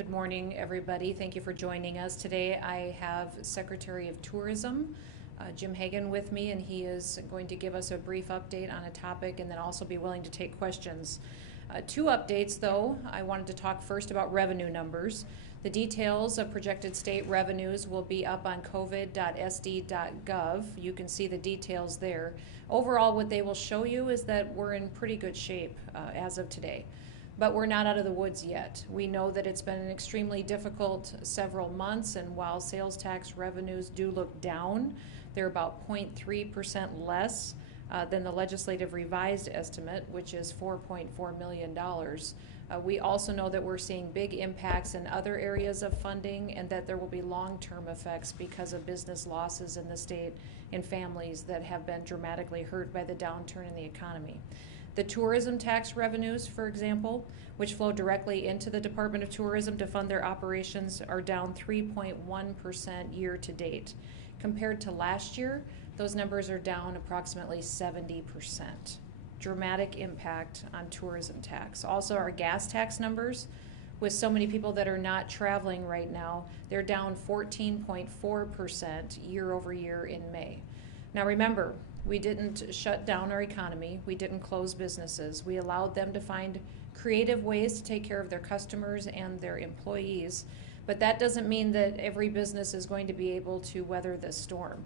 Good morning, everybody. Thank you for joining us. Today I have Secretary of Tourism, Jim Hagan, with me, and he is going to give us a brief update on a topic and then also be willing to take questions. Two updates, though. I wanted to talk first about revenue numbers. The details of projected state revenues will be up on covid.sd.gov. You can see the details there. Overall, what they will show you is that we're in pretty good shape as of today. But we're not out of the woods yet. We know that it's been an extremely difficult several months, and while sales tax revenues do look down, they're about 0.3% less than the legislative revised estimate, which is $4.4 million. We also know that we're seeing big impacts in other areas of funding and that there will be long-term effects because of business losses in the state and families that have been dramatically hurt by the downturn in the economy. The tourism tax revenues, for example, which flow directly into the Department of Tourism to fund their operations, are down 3.1% year to date. Compared to last year, those numbers are down approximately 70%. Dramatic impact on tourism tax. Also, our gas tax numbers, with so many people that are not traveling right now, they're down 14.4% year over year in May. Now remember, we didn't shut down our economy. We didn't close businesses. We allowed them to find creative ways to take care of their customers and their employees. But that doesn't mean that every business is going to be able to weather this storm.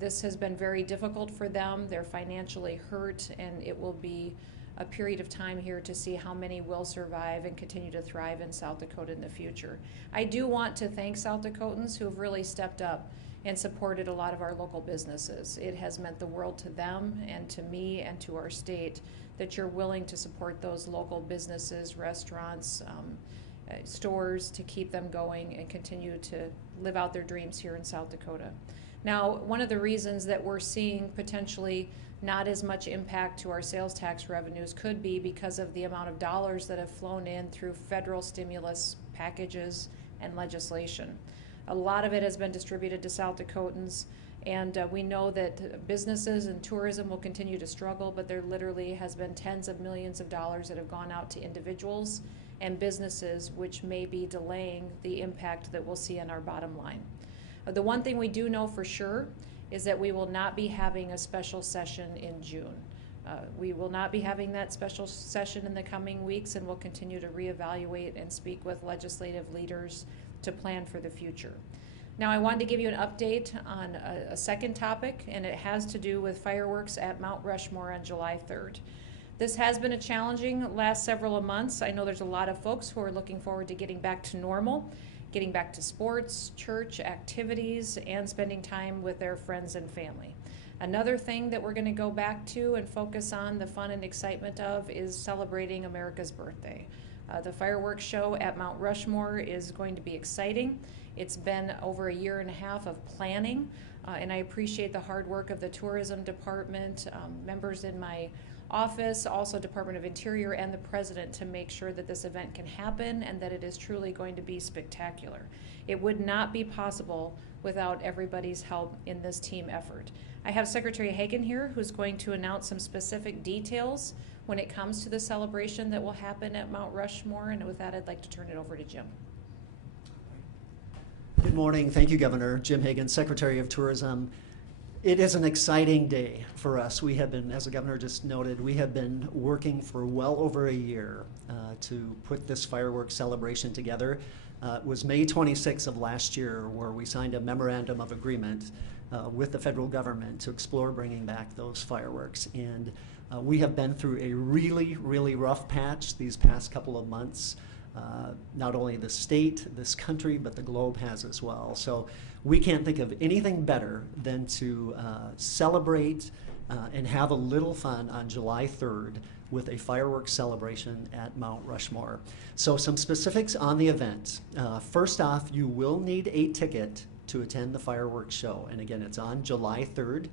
This has been very difficult for them. They're financially hurt, and it will be a period of time here to see how many will survive and continue to thrive in South Dakota in the future. I do want to thank South Dakotans who have really stepped up and supported a lot of our local businesses. It has meant the world to them and to me and to our state that you're willing to support those local businesses, restaurants, stores, to keep them going and continue to live out their dreams here in South Dakota. Now, one of the reasons that we're seeing potentially not as much impact to our sales tax revenues could be because of the amount of dollars that have flown in through federal stimulus packages and legislation. A lot of it has been distributed to South Dakotans, and we know that businesses and tourism will continue to struggle, but there literally has been tens of millions of dollars that have gone out to individuals and businesses, which may be delaying the impact that we'll see on our bottom line. The one thing we do know for sure is that we will not be having a special session in June. We will not be having that special session in the coming weeks, and we'll continue to reevaluate and speak with legislative leaders to plan for the future. Now, I wanted to give you an update on a second topic, and it has to do with fireworks at Mount Rushmore on July 3rd. This has been a challenging last several months. I know there's a lot of folks who are looking forward to getting back to normal, getting back to sports, church activities, and spending time with their friends and family. Another thing that we're going to go back to and focus on the fun and excitement of is celebrating America's birthday. The fireworks show at Mount Rushmore is going to be exciting. It's been over a year and a half of planning, and I appreciate the hard work of the tourism department, members in my office, also Department of Interior, and the president to make sure that this event can happen and that it is truly going to be spectacular. It would not be possible without everybody's help in this team effort. I have Secretary Hagan here, who's going to announce some specific details when it comes to the celebration that will happen at Mount Rushmore, and with that, I'd like to turn it over to Jim. Good morning. Thank you, Governor. Jim Hagan, Secretary of Tourism. It is an exciting day for us. We have been, as the Governor just noted, we have been working for well over a year to put this fireworks celebration together. It was May 26th of last year where we signed a memorandum of agreement with the federal government to explore bringing back those fireworks. And we have been through a really, really rough patch these past couple of months. Not only the state, this country, but the globe has as well. So we can't think of anything better than to celebrate and have a little fun on July 3rd with a fireworks celebration at Mount Rushmore. So some specifics on the event. First off, you will need a ticket to attend the fireworks show. And again, it's on July 3rd.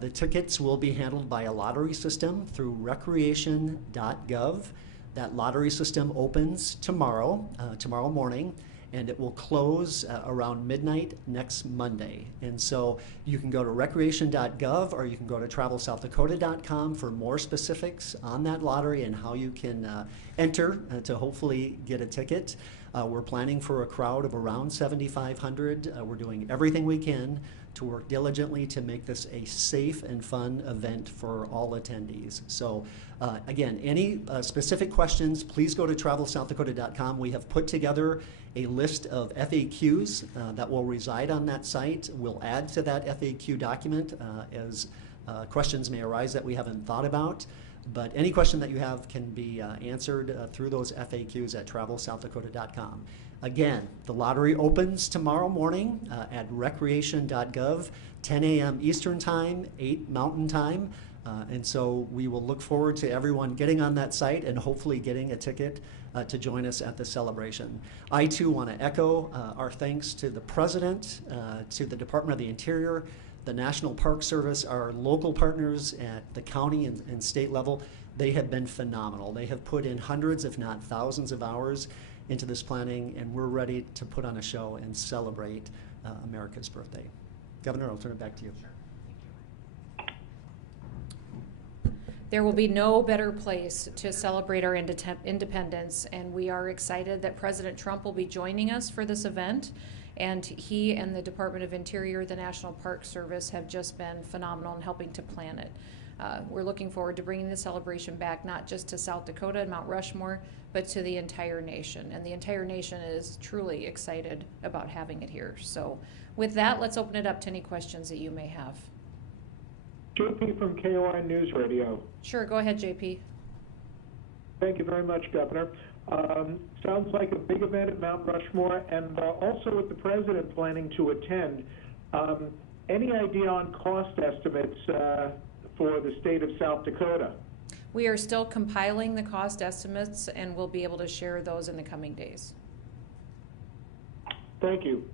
The tickets will be handled by a lottery system through recreation.gov. That lottery system opens tomorrow morning, and it will close around midnight next Monday. And so you can go to recreation.gov or you can go to travelsouthdakota.com for more specifics on that lottery and how you can enter to hopefully get a ticket. We're planning for a crowd of around 7,500. We're doing everything we can to work diligently to make this a safe and fun event for all attendees. So again, any specific questions, please go to travelsouthDakota.com. We have put together a list of FAQs that will reside on that site. We'll add to that FAQ document as questions may arise that we haven't thought about. But any question that you have can be answered through those FAQs at travelsouthDakota.com. Again, the lottery opens tomorrow morning at recreation.gov, 10 a.m. Eastern Time, 8 Mountain Time. And so we will look forward to everyone getting on that site and hopefully getting a ticket to join us at the celebration. I too want to echo our thanks to the President, to the Department of the Interior, the National Park Service, our local partners at the county and state level. They have been phenomenal. They have put in hundreds, if not thousands of hours into this planning, and we're ready to put on a show and celebrate America's birthday. Governor, I'll turn it back to you. There will be no better place to celebrate our independence, and we are excited that President Trump will be joining us for this event. And he and the Department of Interior, the National Park Service, have just been phenomenal in helping to plan it. We're looking forward to bringing the celebration back, not just to South Dakota and Mount Rushmore, but to the entire nation. And the entire nation is truly excited about having it here. So with that, let's open it up to any questions that you may have. JP from KOI News Radio. Sure, go ahead, JP. Thank you very much, Governor. Sounds like a big event at Mount Rushmore, and also with the President planning to attend. Any idea on cost estimates for the state of South Dakota? We are still compiling the cost estimates, and we'll be able to share those in the coming days. Thank you.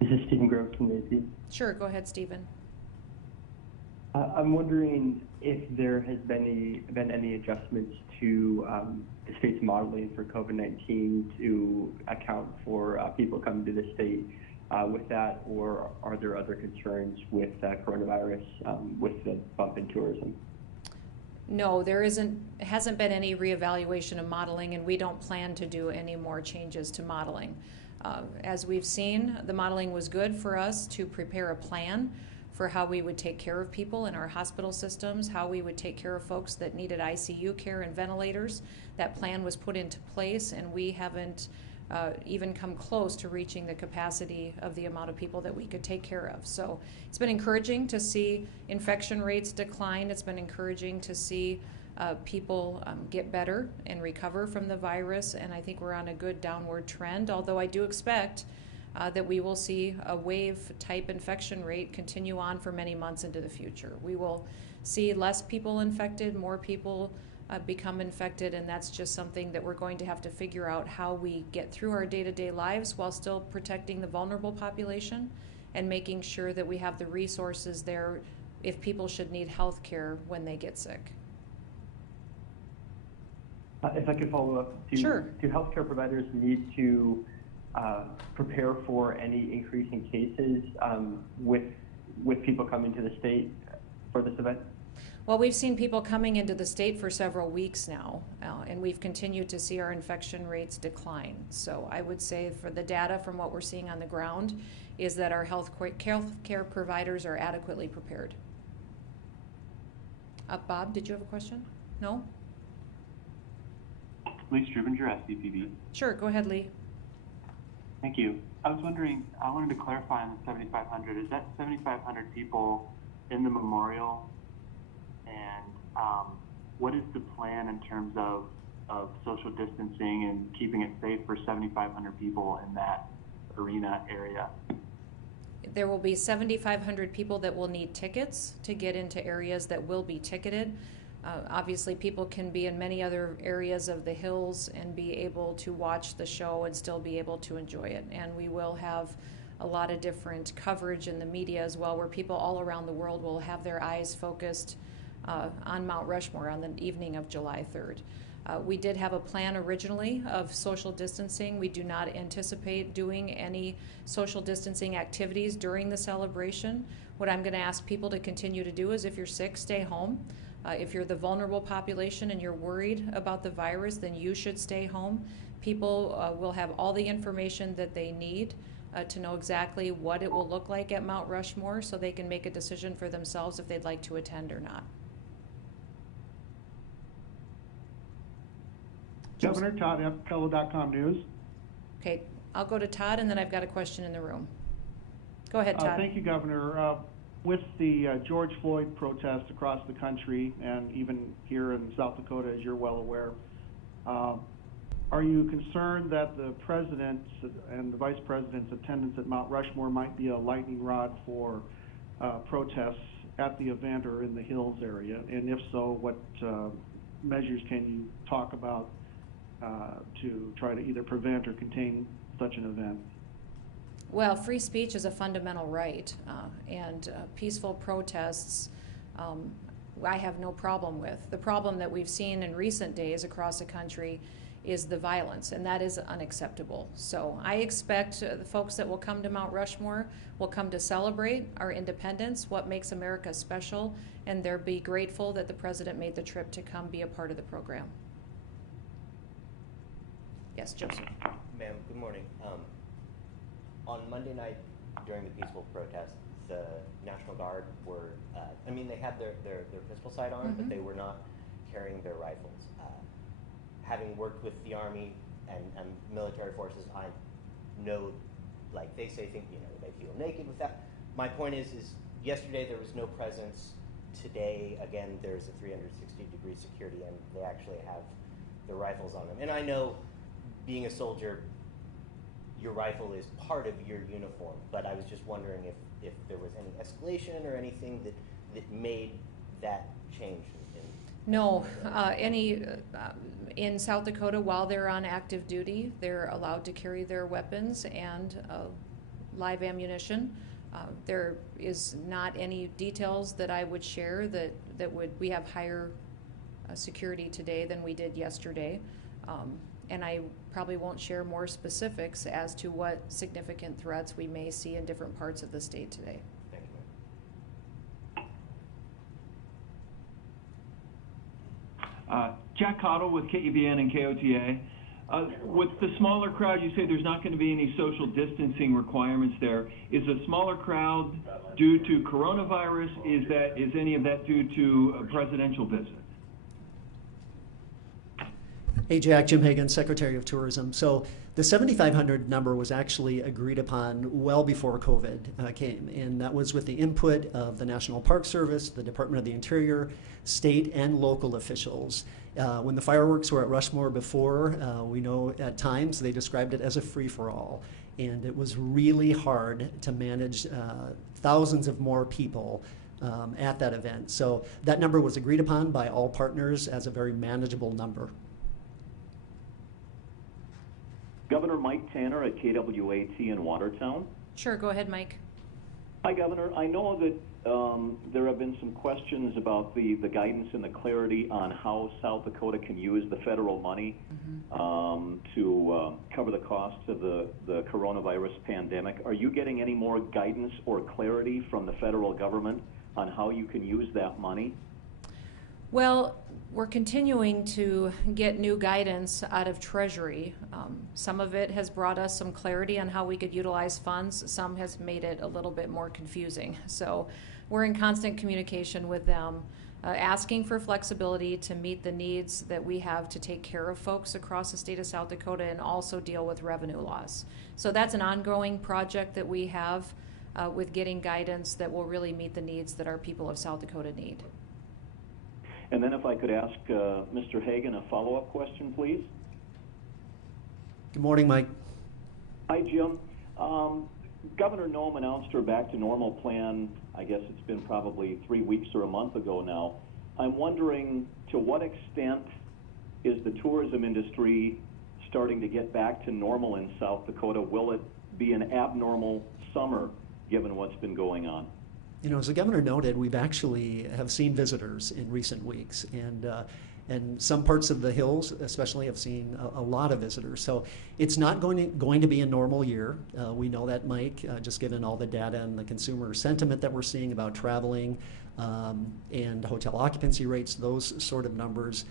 This is Stephen Grove from AP. Sure, go ahead, Stephen. I'm wondering if there has been any adjustments to the state's modeling for COVID-19 to account for people coming to the state with that, or are there other concerns with coronavirus with the bump in tourism? No, there hasn't been any reevaluation of modeling, and we don't plan to do any more changes to modeling. As we've seen, the modeling was good for us to prepare a plan for how we would take care of people in our hospital systems, how we would take care of folks that needed ICU care and ventilators. That plan was put into place, and we haven't even come close to reaching the capacity of the amount of people that we could take care of. So it's been encouraging to see infection rates decline. It's been encouraging to see people get better and recover from the virus, and I think we're on a good downward trend, although I do expect that we will see a wave-type infection rate continue on for many months into the future. We will see less people infected, more people become infected, and that's just something that we're going to have to figure out how we get through our day-to-day lives while still protecting the vulnerable population and making sure that we have the resources there if people should need health care when they get sick. If I could follow up, Sure. Do healthcare providers need to prepare for any increasing cases with people coming to the state for this event? Well, we've seen people coming into the state for several weeks now, and we've continued to see our infection rates decline. So I would say for the data from what we're seeing on the ground is that our health care providers are adequately prepared. Bob, did you have a question? No? Lee Strubinger, SCPB. Sure, go ahead, Lee. Thank you. I was wondering, I wanted to clarify on the 7,500. Is that 7,500 people in the memorial? And what is the plan in terms of social distancing and keeping it safe for 7,500 people in that arena area? There will be 7,500 people that will need tickets to get into areas that will be ticketed. Obviously, people can be in many other areas of the hills and be able to watch the show and still be able to enjoy it. And we will have a lot of different coverage in the media as well, where people all around the world will have their eyes focused on Mount Rushmore on the evening of July 3rd. We did have a plan originally of social distancing. We do not anticipate doing any social distancing activities during the celebration. What I'm going to ask people to continue to do is if you're sick, stay home. If you're the vulnerable population and you're worried about the virus, then you should stay home. People will have all the information that they need to know exactly what it will look like at Mount Rushmore, so they can make a decision for themselves if they'd like to attend or not. Governor Todd, Fellow.com News. Okay, I'll go to Todd, and then I've got a question in the room. Go ahead, Todd. Thank you, Governor. With the George Floyd protests across the country and even here in South Dakota, as you're well aware, are you concerned that the President's and the Vice President's attendance at Mount Rushmore might be a lightning rod for protests at the event or in the Hills area? And if so, what measures can you talk about to try to either prevent or contain such an event? Well, free speech is a fundamental right, and peaceful protests I have no problem with. The problem that we've seen in recent days across the country is the violence, and that is unacceptable. So I expect the folks that will come to Mount Rushmore will come to celebrate our independence, what makes America special, and they'll be grateful that the President made the trip to come be a part of the program. Yes, Joseph. Ma'am, good morning. On Monday night during the peaceful protest, the National Guard were, they had their pistol sight on, but they were not carrying their rifles. Having worked with the Army and military forces, I know, like they say, they feel naked with that. My point is yesterday there was no presence. Today, again, there's a 360-degree security, and they actually have the rifles on them. And I know, being a soldier, your rifle is part of your uniform, but I was just wondering if there was any escalation or anything that made that change. No, in South Dakota, while they're on active duty, they're allowed to carry their weapons and live ammunition. There is not any details that I would share we have higher security today than we did yesterday. And I probably won't share more specifics as to what significant threats we may see in different parts of the state today. Thank you. Jack Cottle with KEBN and KOTA. With the smaller crowd, you say there's not going to be any social distancing requirements there. Is a smaller crowd due to coronavirus? Is any of that due to a presidential visit? Hey, Jack, Jim Hagan, Secretary of Tourism. So the 7,500 number was actually agreed upon well before COVID came, and that was with the input of the National Park Service, the Department of the Interior, state and local officials. When the fireworks were at Rushmore before, we know at times they described it as a free-for-all, and it was really hard to manage thousands of more people at that event. So that number was agreed upon by all partners as a very manageable number. Governor Mike Tanner at KWAT in Watertown. Sure, go ahead, Mike. Hi, Governor. I know that there have been some questions about the guidance and the clarity on how South Dakota can use the federal money to cover the costs of the coronavirus pandemic. Are you getting any more guidance or clarity from the federal government on how you can use that money? Well, we're continuing to get new guidance out of Treasury. Some of it has brought us some clarity on how we could utilize funds. Some has made it a little bit more confusing. So we're in constant communication with them, asking for flexibility to meet the needs that we have to take care of folks across the state of South Dakota and also deal with revenue loss. So that's an ongoing project that we have with getting guidance that will really meet the needs that our people of South Dakota need. And then if I could ask Mr. Hagan a follow-up question, please. Good morning, Mike. Hi, Jim. Governor Noem announced her back to normal plan, I guess it's been probably 3 weeks or a month ago now. I'm wondering, to what extent is the tourism industry starting to get back to normal in South Dakota? Will it be an abnormal summer given what's been going on? You know, as the governor noted, we've actually have seen visitors in recent weeks, and some parts of the hills especially have seen a lot of visitors. So it's not going to be a normal year. We know that, Mike, just given all the data and the consumer sentiment that we're seeing about traveling. and hotel occupancy rates, those sort of numbers.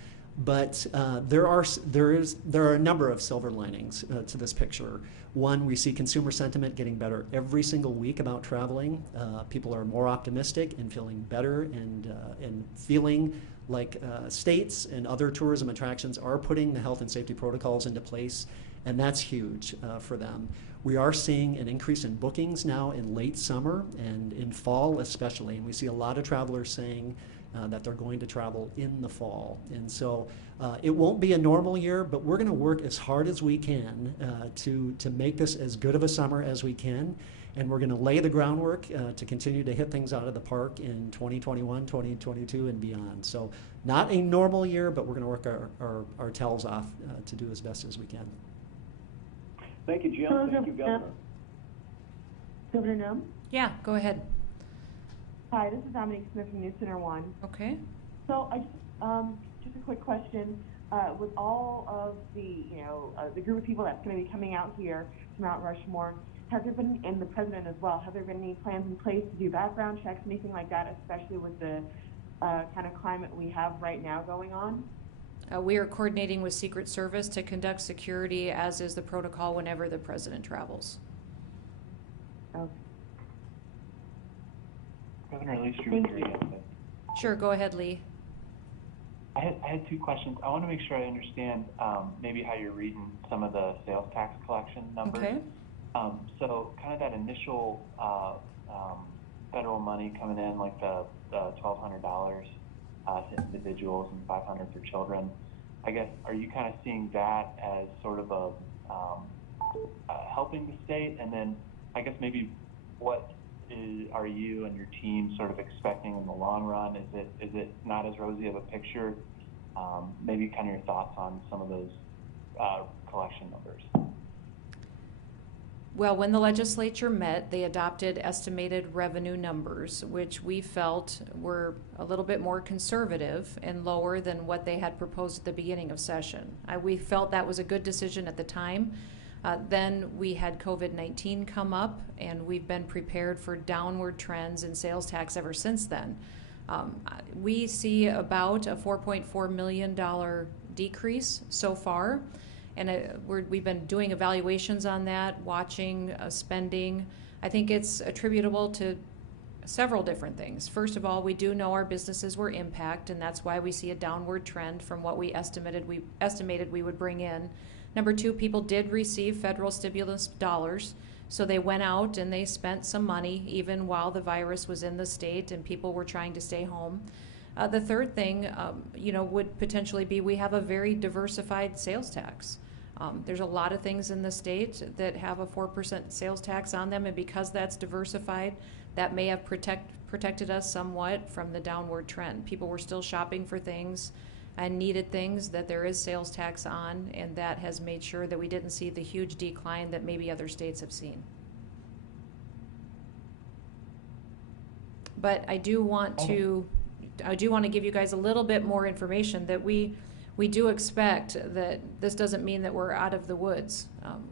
But there are a number of silver linings to this picture. One, we see consumer sentiment getting better every single week about traveling. People are more optimistic and feeling better and feeling like states and other tourism attractions are putting the health and safety protocols into place, and that's huge for them. We are seeing an increase in bookings now in late summer and in fall especially, and we see a lot of travelers saying that they're going to travel in the fall. And so it won't be a normal year, but we're going to work as hard as we can to make this as good of a summer as we can. And we're going to lay the groundwork to continue to hit things out of the park in 2021, 2022, and beyond. So not a normal year, but we're going to work our tails off to do as best as we can. Thank you, Jim. Thank you, Governor. Governor Noem? Yeah, go ahead. Hi, this is Dominique Smith from News Center 1. Okay. So I just a quick question. With all of the, the group of people that's going to be coming out here to Mount Rushmore, has there been, and the president as well, have there been any plans in place to do background checks, anything like that, especially with the kind of climate we have right now going on? We are coordinating with Secret Service to conduct security, as is the protocol whenever the president travels. Okay. Governor Lee Thank you. Sure, go ahead, Lee. I had two questions. I want to make sure I understand maybe how you're reading some of the sales tax collection numbers. Okay. So kind of that initial federal money coming in, like the $1,200 to individuals and $500 for children. I guess, are you kind of seeing that as sort of a helping the state? And then I guess maybe what are you and your team sort of expecting in the long run? Is it not as rosy of a picture? Maybe kind of your thoughts on some of those collection numbers. Well, when the legislature met, they adopted estimated revenue numbers, which we felt were a little bit more conservative and lower than what they had proposed at the beginning of session. We felt that was a good decision at the time. Then we had COVID-19 come up, and we've been prepared for downward trends in sales tax ever since then. We see about a $4.4 million decrease so far, and we've been doing evaluations on that, watching spending. I think it's attributable to several different things. First of all, we do know our businesses were impacted, and that's why we see a downward trend from what we estimated we would bring in. Number two, people did receive federal stimulus dollars, so they went out and they spent some money even while the virus was in the state and people were trying to stay home. The third thing, would potentially be we have a very diversified sales tax. There's a lot of things in the state that have a 4% sales tax on them, and because that's diversified, that may have protected us somewhat from the downward trend. People were still shopping for things and needed things that there is sales tax on, and that has made sure that we didn't see the huge decline that maybe other states have seen. But I do want to give you guys a little bit more information that we do expect that this doesn't mean that we're out of the woods.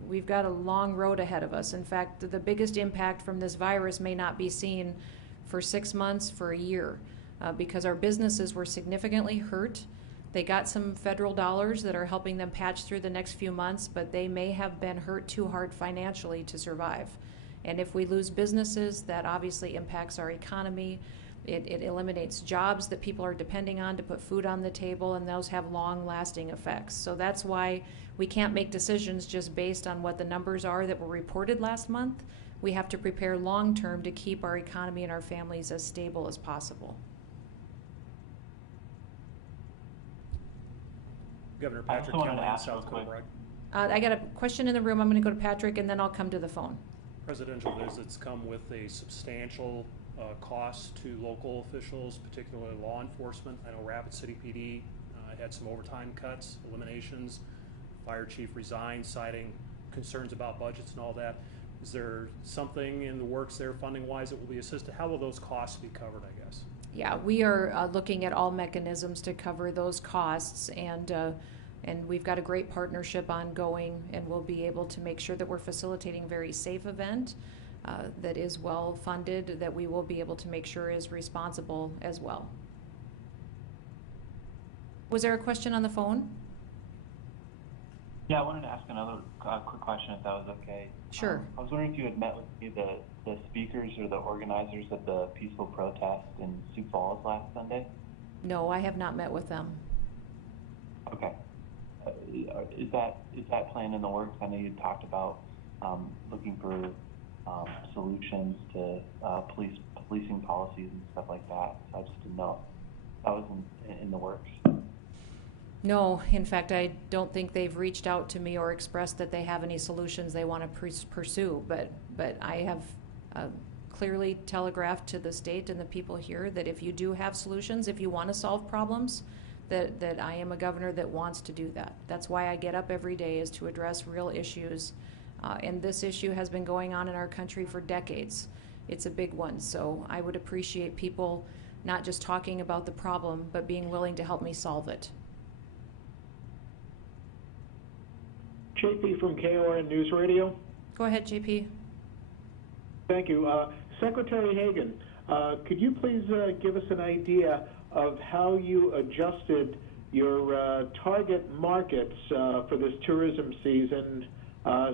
We've got a long road ahead of us. In fact, the biggest impact from this virus may not be seen for 6 months, for a year, because our businesses were significantly hurt. They got some federal dollars that are helping them patch through the next few months, but they may have been hurt too hard financially to survive. And if we lose businesses, that obviously impacts our economy. It eliminates jobs that people are depending on to put food on the table, and those have long-lasting effects. So that's why we can't make decisions just based on what the numbers are that were reported last month. We have to prepare long-term to keep our economy and our families as stable as possible. Governor Patrick Kelly, South Dakota. I got a question in the room. I'm going to go to Patrick, and then I'll come to the phone. Presidential visits come with a substantial cost to local officials, particularly law enforcement. I know Rapid City PD had some overtime cuts, eliminations. Fire chief resigned, citing concerns about budgets and all that. Is there something in the works there, funding-wise, that will be assisted? How will those costs be covered, I guess? Yeah, we are looking at all mechanisms to cover those costs, and we've got a great partnership ongoing, and we'll be able to make sure that we're facilitating a very safe event. that is well funded, that we will be able to make sure is responsible as well. Was there a question on the phone? Yeah, I wanted to ask another quick question, if that was okay. Sure. I was wondering if you had met with the speakers or the organizers of the peaceful protest in Sioux Falls last Sunday? No, I have not met with them. Okay. Is that plan in the works? I know you talked about looking for solutions to policing policies and stuff like that. So I just didn't know if that was in the works. No, in fact, I don't think they've reached out to me or expressed that they have any solutions they want to pursue. But I have clearly telegraphed to the state and the people here that if you do have solutions, if you want to solve problems, that I am a governor that wants to do that. That's why I get up every day, is to address real issues. And this issue has been going on in our country for decades. It's a big one. So I would appreciate people not just talking about the problem, but being willing to help me solve it. JP from KORN News Radio. Go ahead, JP. Thank you. Secretary Hagan, could you please give us an idea of how you adjusted your target markets for this tourism season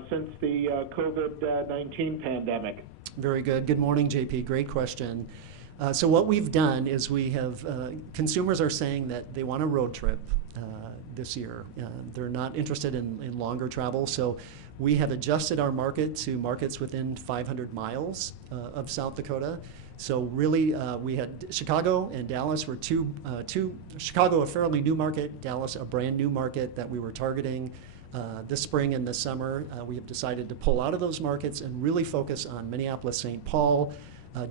since the COVID-19 pandemic? Very good. Good morning, JP. Great question. So what we've done is we have, consumers are saying that they want a road trip this year. They're not interested in longer travel, so we have adjusted our market to markets within 500 miles of South Dakota. So really, we had Chicago and Dallas were two, Chicago a fairly new market, Dallas a brand new market that we were targeting this spring and this summer. We have decided to pull out of those markets and really focus on Minneapolis, St. Paul,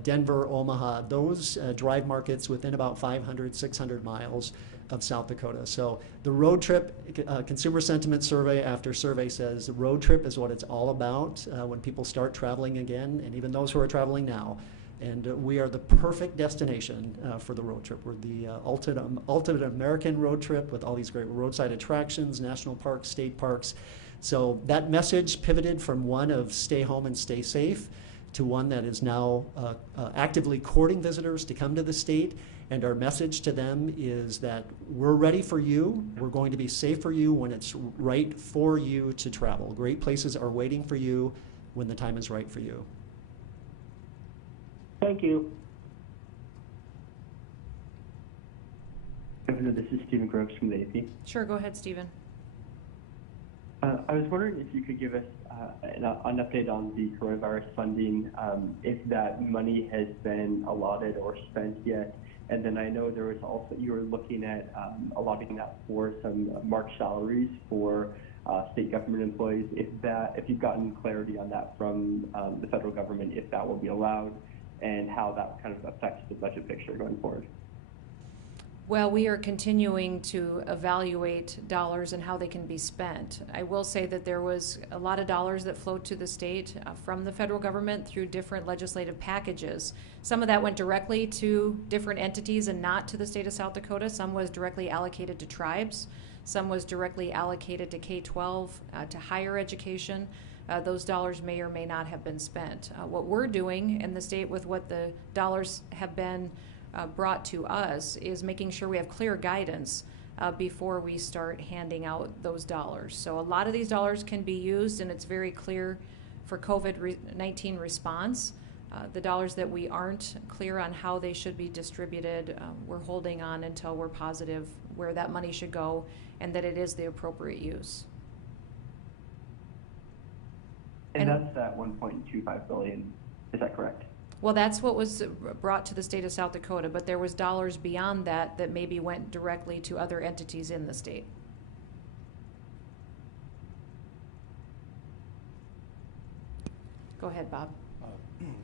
Denver, Omaha, those drive markets within about 500, 600 miles of South Dakota. So the road trip, consumer sentiment survey after survey says the road trip is what it's all about when people start traveling again, and even those who are traveling now. And we are the perfect destination for the road trip. We're the ultimate American road trip with all these great roadside attractions, national parks, state parks. So that message pivoted from one of stay home and stay safe to one that is now actively courting visitors to come to the state. And our message to them is that we're ready for you. We're going to be safe for you when it's right for you to travel. Great places are waiting for you when the time is right for you. Thank you. Governor, this is Stephen Groves from the AP. Sure, go ahead, Stephen. I was wondering if you could give us an update on the coronavirus funding, if that money has been allotted or spent yet. And then I know there was also, you were looking at allotting that for some March salaries for state government employees. If you've gotten clarity on that from the federal government, if that will be allowed, and how that kind of affects the budget picture going forward. Well, we are continuing to evaluate dollars and how they can be spent. I will say that there was a lot of dollars that flowed to the state from the federal government through different legislative packages. Some of that went directly to different entities and not to the state of South Dakota. Some was directly allocated to tribes. Some was directly allocated to K-12, to higher education. Those dollars may or may not have been spent. What we're doing in the state with what the dollars have been brought to us is making sure we have clear guidance before we start handing out those dollars. So a lot of these dollars can be used, and it's very clear for COVID-19 response. The dollars that we aren't clear on how they should be distributed, we're holding on until we're positive where that money should go and that it is the appropriate use. And that's that $1.25 billion, is that correct? Well, that's what was brought to the state of South Dakota, but there was dollars beyond that that maybe went directly to other entities in the state. Go ahead, Bob.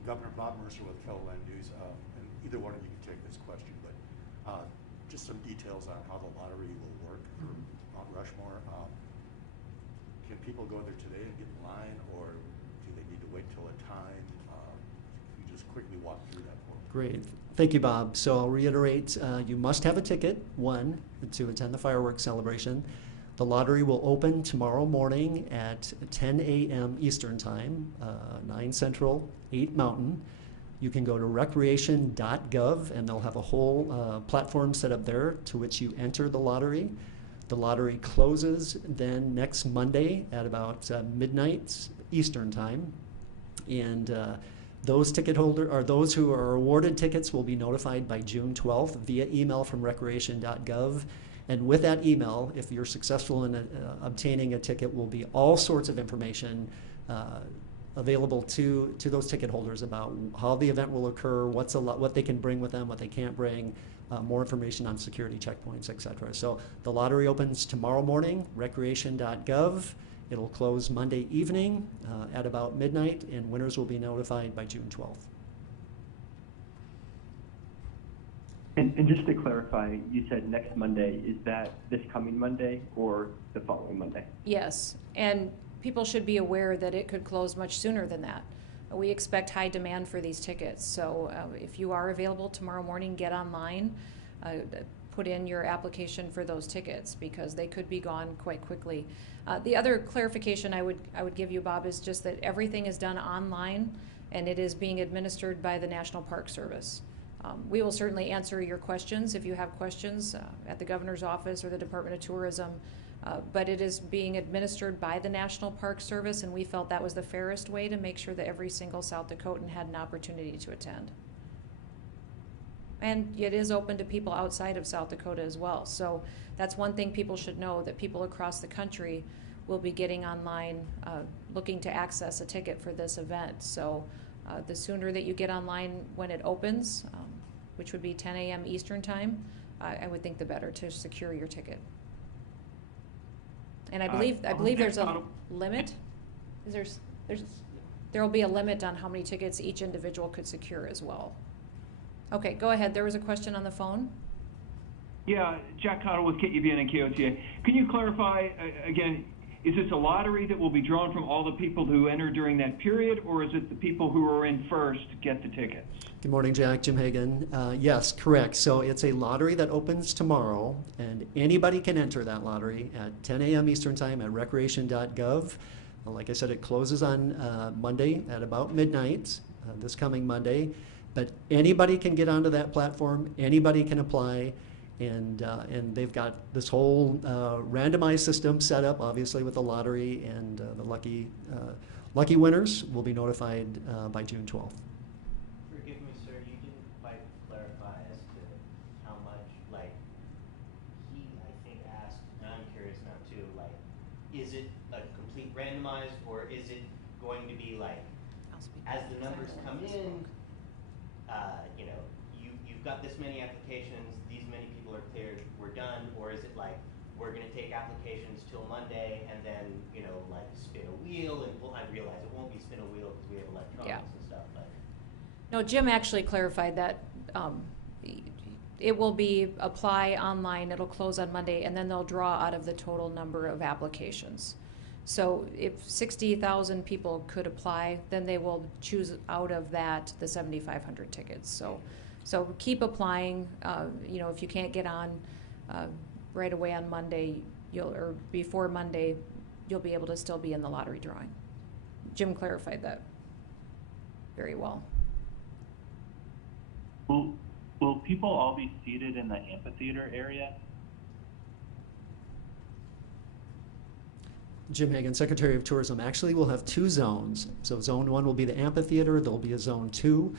Governor Bob Mercer with KORN News, and either one of you can take this question, but just some details on how the lottery will work for Mount Rushmore. Can people go there today and get in line, or do they need to wait till a time? Can you just quickly walk through that for me? Great. Thank you, Bob. So I'll reiterate, you must have a ticket, one, to attend the fireworks celebration. The lottery will open tomorrow morning at 10 a.m. Eastern Time, 9 Central, 8 Mountain. You can go to recreation.gov, and they'll have a whole platform set up there to which you enter the lottery. The lottery closes then next Monday at about midnight Eastern Time. And those ticket holder, or those who are awarded tickets, will be notified by June 12th via email from recreation.gov. And with that email, if you're successful in obtaining a ticket, will be all sorts of information available to those ticket holders about how the event will occur, what they can bring with them, what they can't bring, more information on security checkpoints, etc. So the lottery opens tomorrow morning, recreation.gov. It'll close Monday evening at about midnight, and winners will be notified by June 12th. And just to clarify, you said next Monday. Is that this coming Monday or the following Monday? Yes, and people should be aware that it could close much sooner than that. We expect high demand for these tickets, so if you are available tomorrow morning, get online, put in your application for those tickets, because they could be gone quite quickly. The other clarification I would give you, Bob, is just that everything is done online, and it is being administered by the National Park Service. We will certainly answer your questions if you have questions at the Governor's Office or the Department of Tourism, but it is being administered by the National Park Service, and we felt that was the fairest way to make sure that every single South Dakotan had an opportunity to attend. And it is open to people outside of South Dakota as well. So that's one thing people should know, that people across the country will be getting online looking to access a ticket for this event. So the sooner that you get online when it opens, which would be 10 a.m. Eastern Time, I would think the better to secure your ticket. And I believe there's a limit. There will be a limit on how many tickets each individual could secure as well. Okay, go ahead. There was a question on the phone. Yeah, Jack Cottle with KUBN and KOTA. Can you clarify again? Is this a lottery that will be drawn from all the people who enter during that period, or is it the people who are in first get the tickets? Good morning, Jack. Jim Hagan. Yes, correct. So it's a lottery that opens tomorrow, and anybody can enter that lottery at 10 a.m. Eastern Time at recreation.gov. Like I said, it closes on Monday at about midnight, this coming Monday. But anybody can get onto that platform. Anybody can apply. And they've got this whole randomized system set up, obviously, with the lottery, and the lucky winners will be notified by June 12th. Forgive me, sir, you didn't quite clarify as to how much, like, he, I think, asked, and I'm curious now too, like, is it a complete randomized, or is it going to be like, as the numbers come in, you know, you've got this many applications, these many people are cleared, we're done, or is it like, we're going to take applications till Monday and then, you know, like spin a wheel, and I realize it won't be spin a wheel because we have electronics and stuff, but. No, Jim actually clarified that it will be apply online, it'll close on Monday, and then they'll draw out of the total number of applications. So if 60,000 people could apply, then they will choose out of that the 7,500 tickets. So keep applying. You know, if you can't get on right away on Monday, or before Monday, you'll be able to still be in the lottery drawing. Jim clarified that very well. Will people all be seated in the amphitheater area? Jim Hagan, Secretary of Tourism. Actually, we'll have two zones. So zone 1 will be the amphitheater. There'll be a zone 2,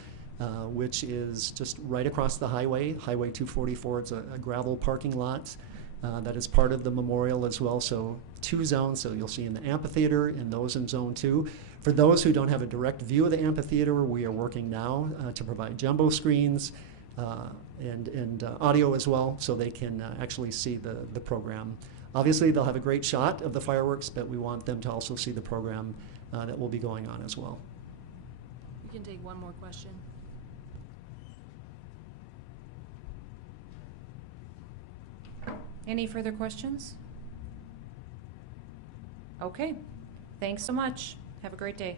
which is just right across the highway, Highway 244. It's a gravel parking lot that is part of the memorial as well. So two zones. So you'll see in the amphitheater and those in zone 2. For those who don't have a direct view of the amphitheater, we are working now to provide jumbo screens and audio as well, so they can actually see the program. Obviously, they'll have a great shot of the fireworks, but we want them to also see the program that will be going on as well. We can take one more question. Any further questions? Okay, thanks so much. Have a great day.